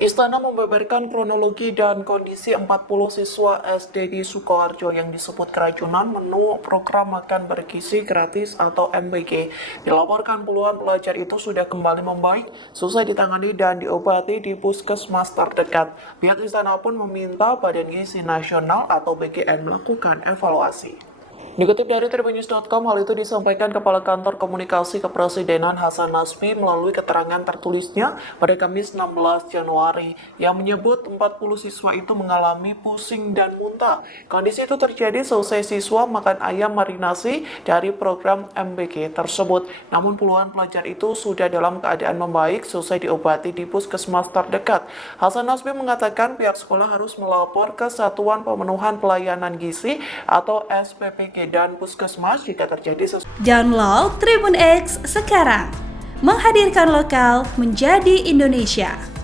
Istana membeberkan kronologi dan kondisi 40 siswa SD di Sukoharjo yang disebut keracunan menu program makan bergizi gratis atau MBG. Dilaporkan puluhan pelajar itu sudah kembali membaik, selesai ditangani dan diobati di puskesmas terdekat. Pihak istana pun meminta Badan Gizi Nasional atau BGN melakukan evaluasi. Dikutip dari tribunnews.com, hal itu disampaikan Kepala Kantor Komunikasi Kepresidenan Hasan Nasbi melalui keterangan tertulisnya pada Kamis 16 Januari yang menyebut 40 siswa itu mengalami pusing dan muntah. Kondisi itu terjadi selesai siswa makan ayam marinasi dari program MBG tersebut. Namun puluhan pelajar itu sudah dalam keadaan membaik selesai diobati di puskesmas terdekat. Hasan Nasbi mengatakan pihak sekolah harus melapor ke Satuan Pemenuhan Pelayanan Gizi atau SPPG dan puskesmas jika terjadi sesuatu. Download Tribun X sekarang, menghadirkan lokal menjadi Indonesia.